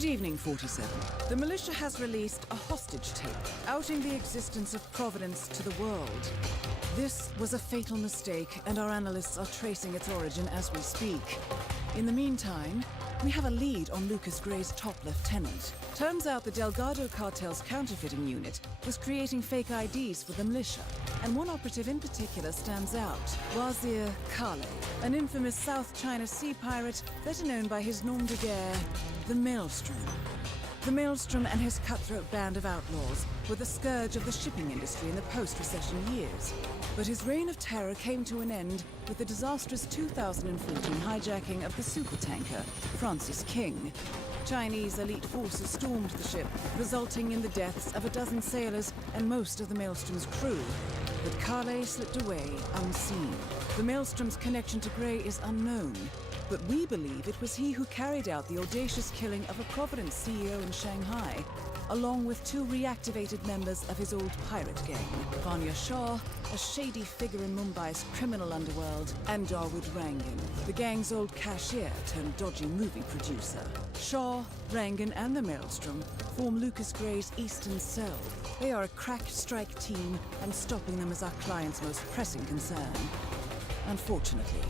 Good evening, 47. The militia has released a hostage tape, outing the existence of Providence to the world. This was a fatal mistake, and our analysts are tracing its origin as we speak. In the meantime, we have a lead on Lucas Gray's top lieutenant. Turns out the Delgado cartel's counterfeiting unit was creating fake IDs for the militia, and one operative in particular stands out, Wazir Kale, an infamous South China sea pirate better known by his nom de guerre, the Maelstrom. The Maelstrom and his cutthroat band of outlaws were the scourge of the shipping industry in the post-recession years. But his reign of terror came to an end with the disastrous 2014 hijacking of the supertanker, Francis King. Chinese elite forces stormed the ship, resulting in the deaths of a dozen sailors and most of the Maelstrom's crew. But Kale slipped away unseen. The Maelstrom's connection to Gray is unknown, but we believe it was he who carried out the audacious killing of a Providence CEO in Shanghai, along with two reactivated members of his old pirate gang, Vanya Shah, a shady figure in Mumbai's criminal underworld, and Dawood Rangan, the gang's old cashier turned dodgy movie producer. Shah, Rangan, and the Maelstrom form Lucas Gray's Eastern Cell. They are a crack strike team, and stopping them is our client's most pressing concern. Unfortunately,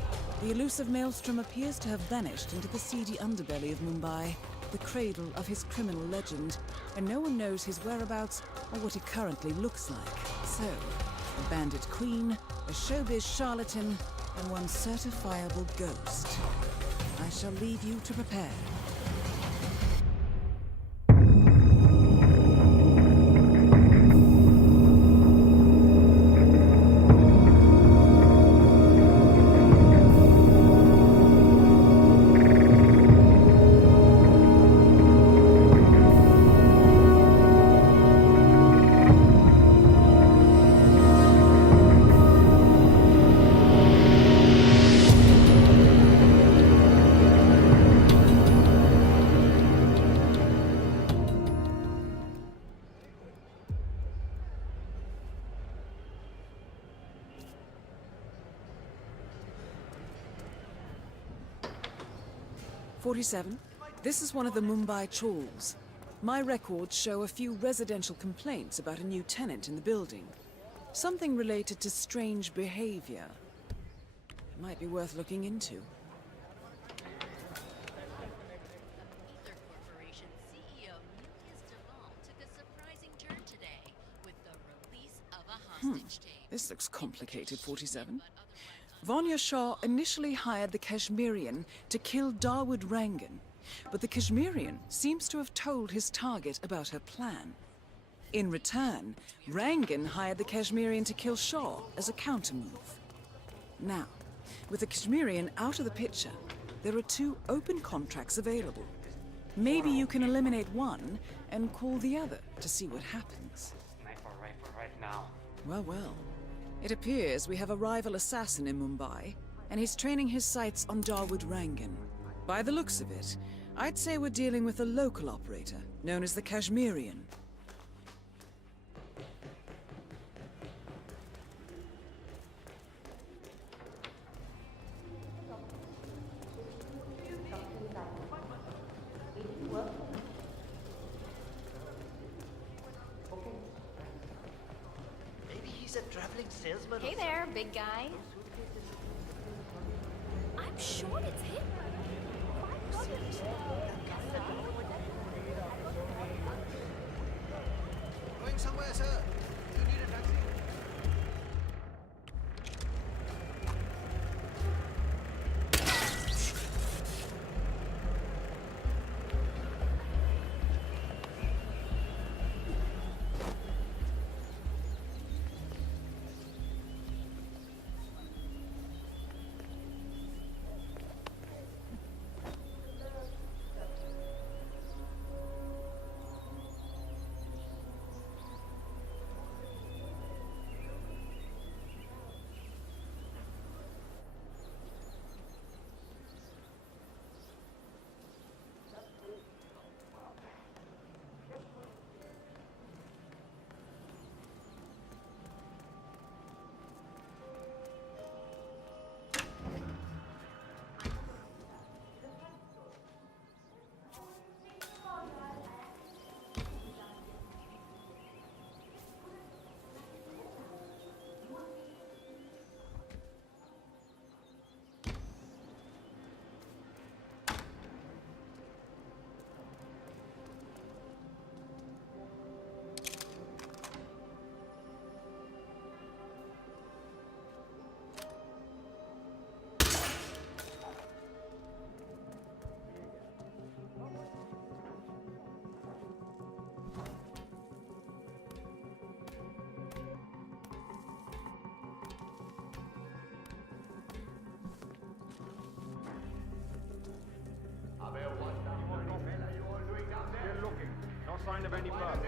the elusive Maelstrom appears to have vanished into the seedy underbelly of Mumbai, the cradle of his criminal legend, and no one knows his whereabouts or what he currently looks like. So, a bandit queen, a showbiz charlatan, and one certifiable ghost. I shall leave you to prepare. "47. This is one of the Mumbai chawls. My records show a few residential complaints about a new tenant in the building. Something related to strange behavior. It might be worth looking into." Ether Corporation CEO took a surprising turn today with the release of a hostage tape. This looks complicated, 47. Vanya Shah initially hired the Kashmirian to kill Dawood Rangan, but the Kashmirian seems to have told his target about her plan. In return, Rangan hired the Kashmirian to kill Shah as a countermove. Now, with the Kashmirian out of the picture, there are two open contracts available. Maybe you can eliminate one and call the other to see what happens. Right now. Well, well. It appears we have a rival assassin in Mumbai, and he's training his sights on Dawood Rangan. By the looks of it, I'd say we're dealing with a local operator, known as the Kashmirian. He's a traveling salesman. Hey there, big guy. I'm sure it's him. Going somewhere, sir. You need a taxi. of any pub.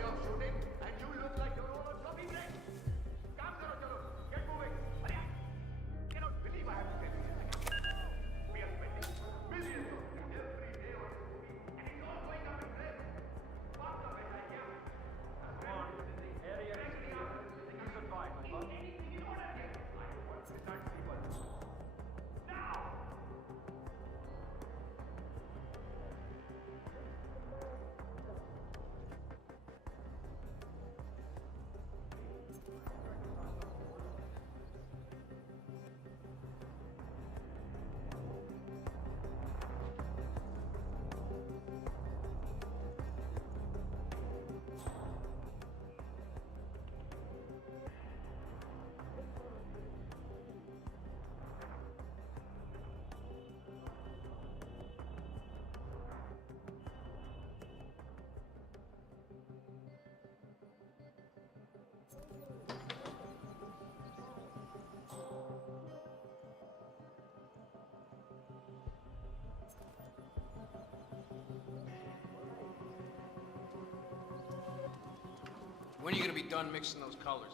When are you gonna be done mixing those colors?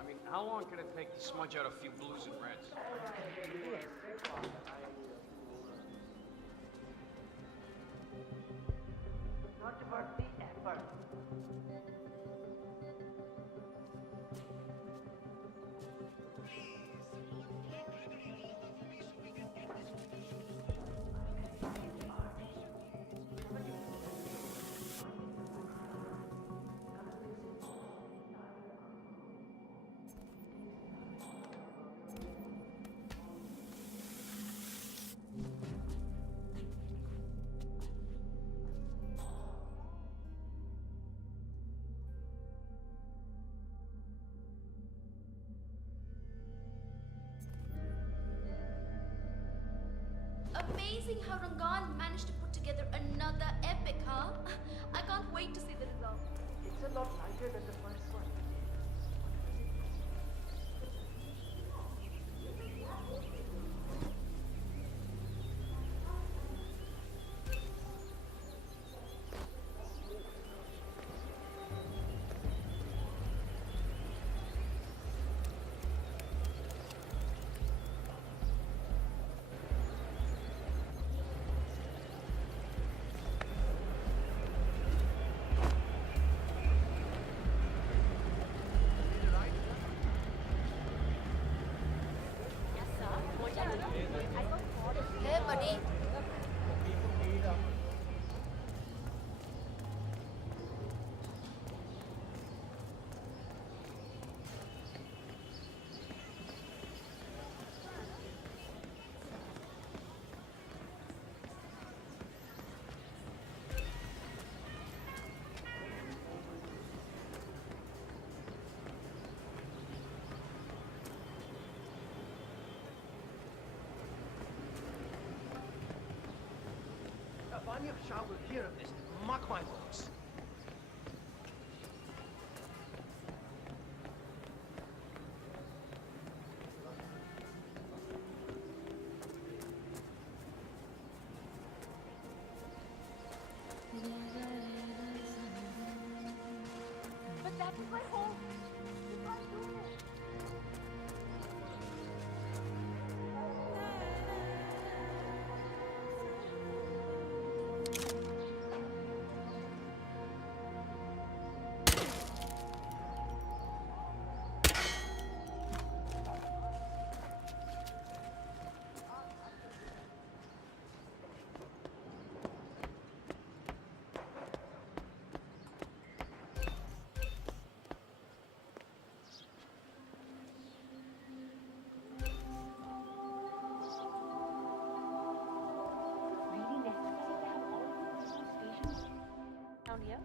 I mean, how long can it take to smudge out a few blues and reds? Not about the effort. Amazing how Rangan managed to put together another epic, huh? I can't wait to see the result. It's a lot lighter than the first one. Hey, buddy. Vanya Shah will hear of this. Mark my words. But that is my home. You can't do it. Here.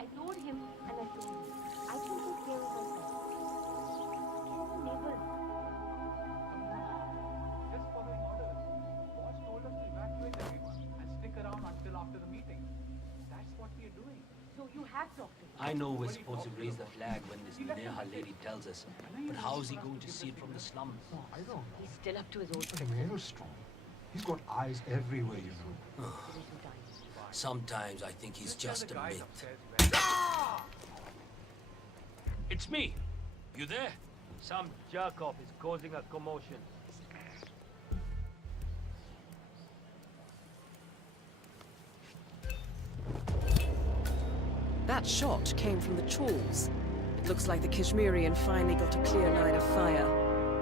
I told him and I told him. I can take care of myself. Kill the neighbors. Just following orders. Boss told us to evacuate everyone and stick around until after the meeting. That's what we are doing. So you have talked to him. I know we're supposed to raise the flag when this Neha lady tells us, but how is he going to see it from the slums? No, I don't know. He's still up to his old The tricks. maelstrom. He's got eyes everywhere, you know. Sometimes I think he's just a myth. Upstairs, man. It's me. You there? Some jerk-off is causing a commotion. That shot came from the chawls. It looks like the Kashmirian finally got a clear line of fire.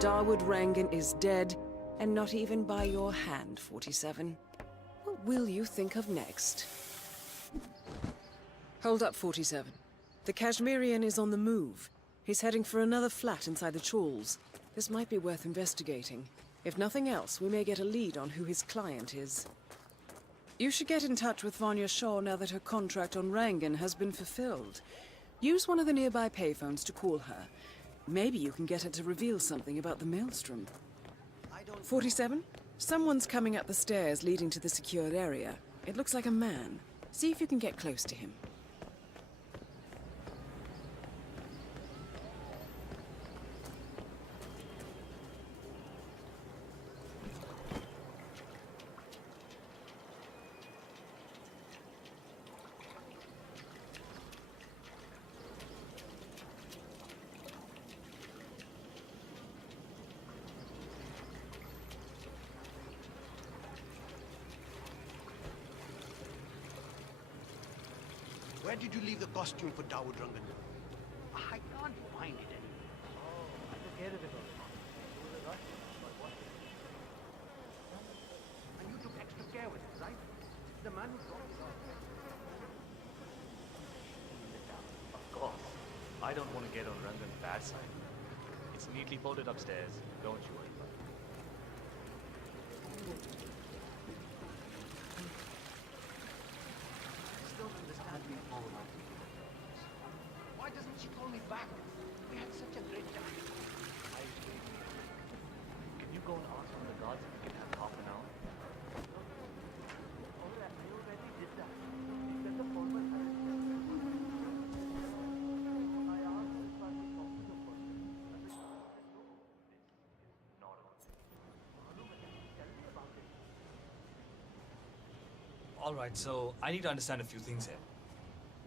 Dawood Rangan is dead, and not even by your hand, 47. What will you think of next? Hold up, 47. The Kashmirian is on the move. He's heading for another flat inside the chawls. This might be worth investigating. If nothing else, we may get a lead on who his client is. You should get in touch with Vanya Shaw now that her contract on Rangan has been fulfilled. Use one of the nearby payphones to call her. Maybe you can get her to reveal something about the maelstrom. 47? Someone's coming up the stairs leading to the secured area. It looks like a man. See if you can get close to him. Where did you leave the costume for Dawood Rangan? I can't find it anymore. Oh, I took care of it all. It was a rush, but what? And you took extra care with it, right? The man who dropped it off. Of course. I don't want to get on Rangan's bad side. It's neatly folded upstairs. Don't you worry about it. Still don't understand me all about it. Why doesn't she call me back? We had such a great time. Can you go and ask one of the guards if we can have half an hour? Oh, I already did that. He said the phone was I asked him if I could talk to the person. And the guard said no. Not on. Tell me about it. Alright, so I need to understand a few things here.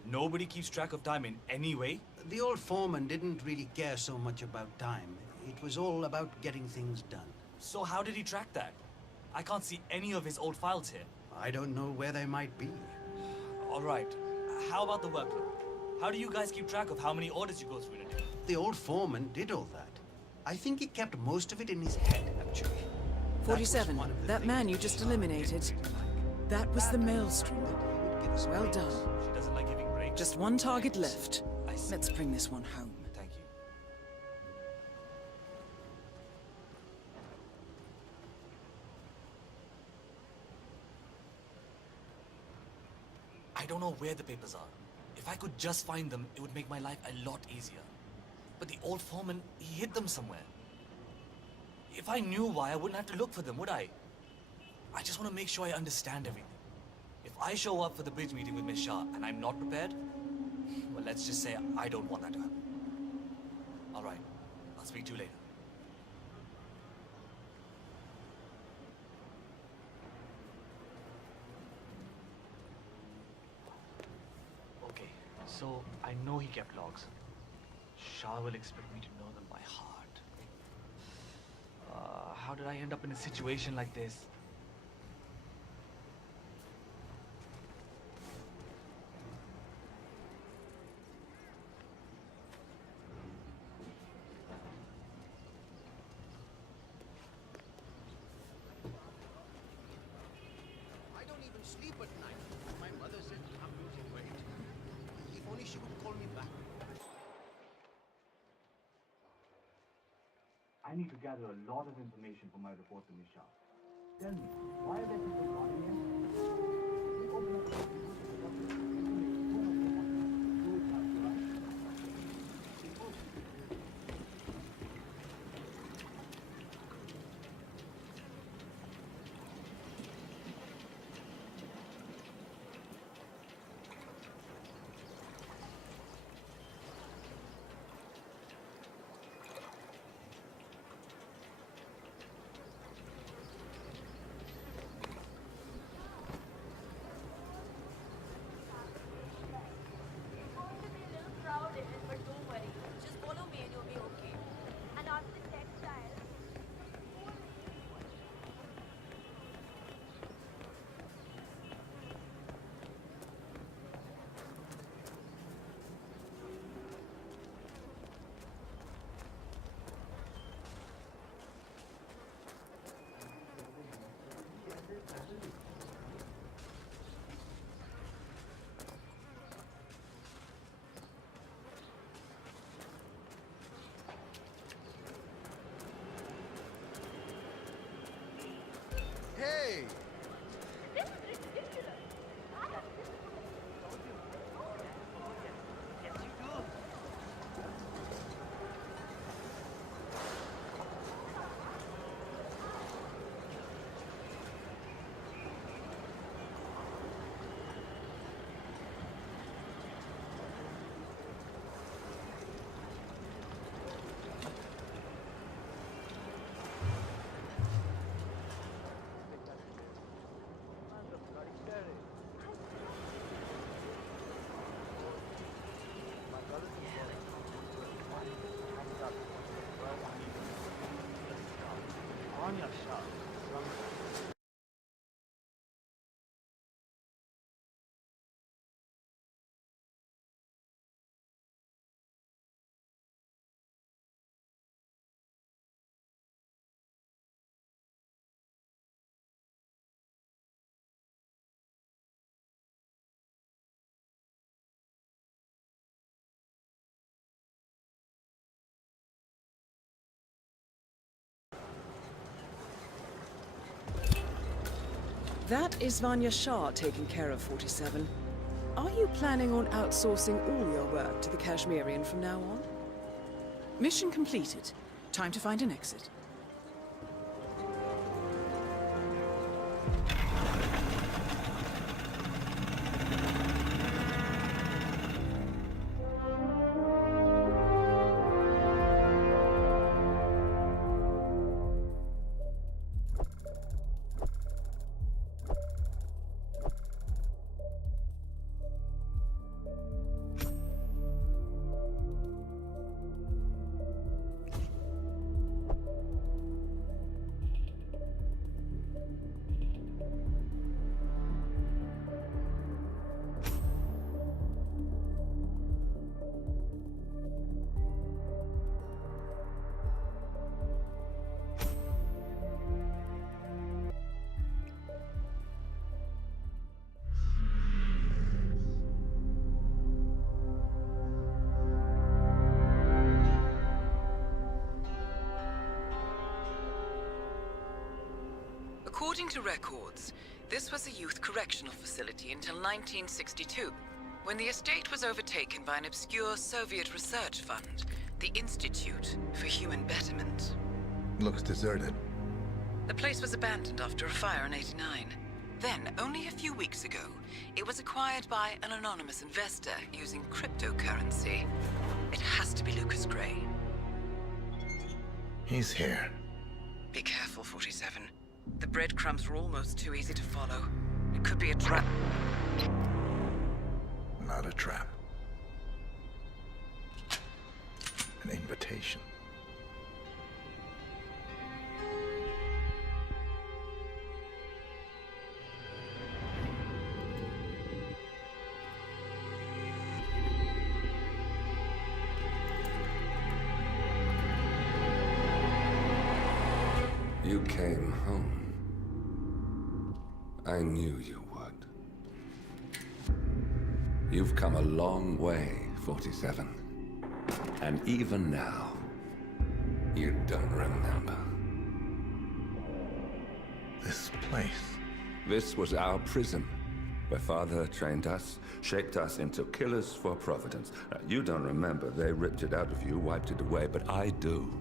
Nobody keeps track of time in any way? The old foreman didn't really care so much about time. It was all about getting things done. So how did he track that? I can't see any of his old files here. I don't know where they might be. Alright, how about the workload? How do you guys keep track of how many orders you go through in a day? The old foreman did all that. I think he kept most of it in his head, actually. 47. That man you just eliminated. That was the maelstrom. Well done. She doesn't like giving breaks. Just one target left. I see. Let's bring this one home. Thank you. I don't know where the papers are. If I could just find them, it would make my life a lot easier. But the old foreman, he hid them somewhere. If I knew why, I wouldn't have to look for them, would I? I just want to make sure I understand everything. If I show up for the bridge meeting with Miss Shah and I'm not prepared, well, let's just say I don't want that to happen. All right, I'll speak to you later. Okay, so I know he kept logs. Shah will expect me to know them by heart. How did I end up in a situation like this? I don't even sleep at night. My mother said I'm losing weight. If only she would call me back. I need to gather a lot of information for my report to Miss Shah. Tell me, why are there people calling here? We open up the computer to the government and we make so much money. Do it not to us. Vanya Shah from... That is Vanya Shah taking care of 47. Are you planning on outsourcing all your work to the Kashmirian from now on? Mission completed. Time to find an exit. According to records, this was a youth correctional facility until 1962, when the estate was overtaken by an obscure Soviet research fund, the Institute for Human Betterment. Looks deserted. The place was abandoned after a fire in '89. Then, only a few weeks ago, it was acquired by an anonymous investor using cryptocurrency. It has to be Lucas Gray. He's here. Be careful, 47. The breadcrumbs were almost too easy to follow. It could be a trap. Not a trap. An invitation. You came home. I knew you would. You've come a long way, 47. And even now, you don't remember. This place. This was our prison, where Father trained us, shaped us into killers for Providence. You don't remember. They ripped it out of you, wiped it away, but I do.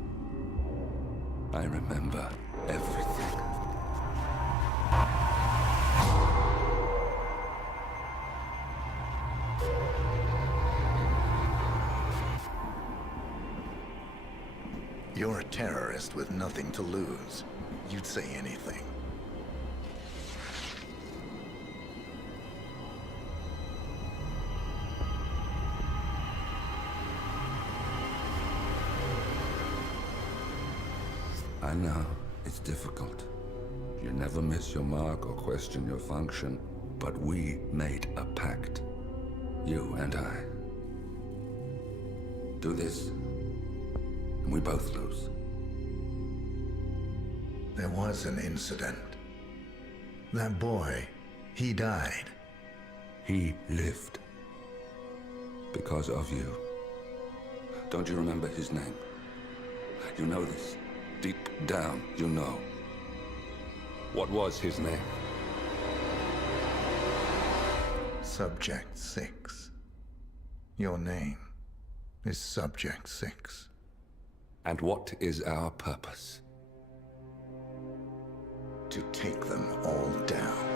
I remember everything. You're a terrorist with nothing to lose. You'd say anything. I know, it's difficult. You never miss your mark or question your function, but we made a pact. You and I. Do this, and we both lose. There was an incident. That boy, he died. He lived. Because of you. Don't you remember his name? You know this. Deep down, you know. What was his name? Subject 6. Your name is Subject 6. And what is our purpose? To take them all down.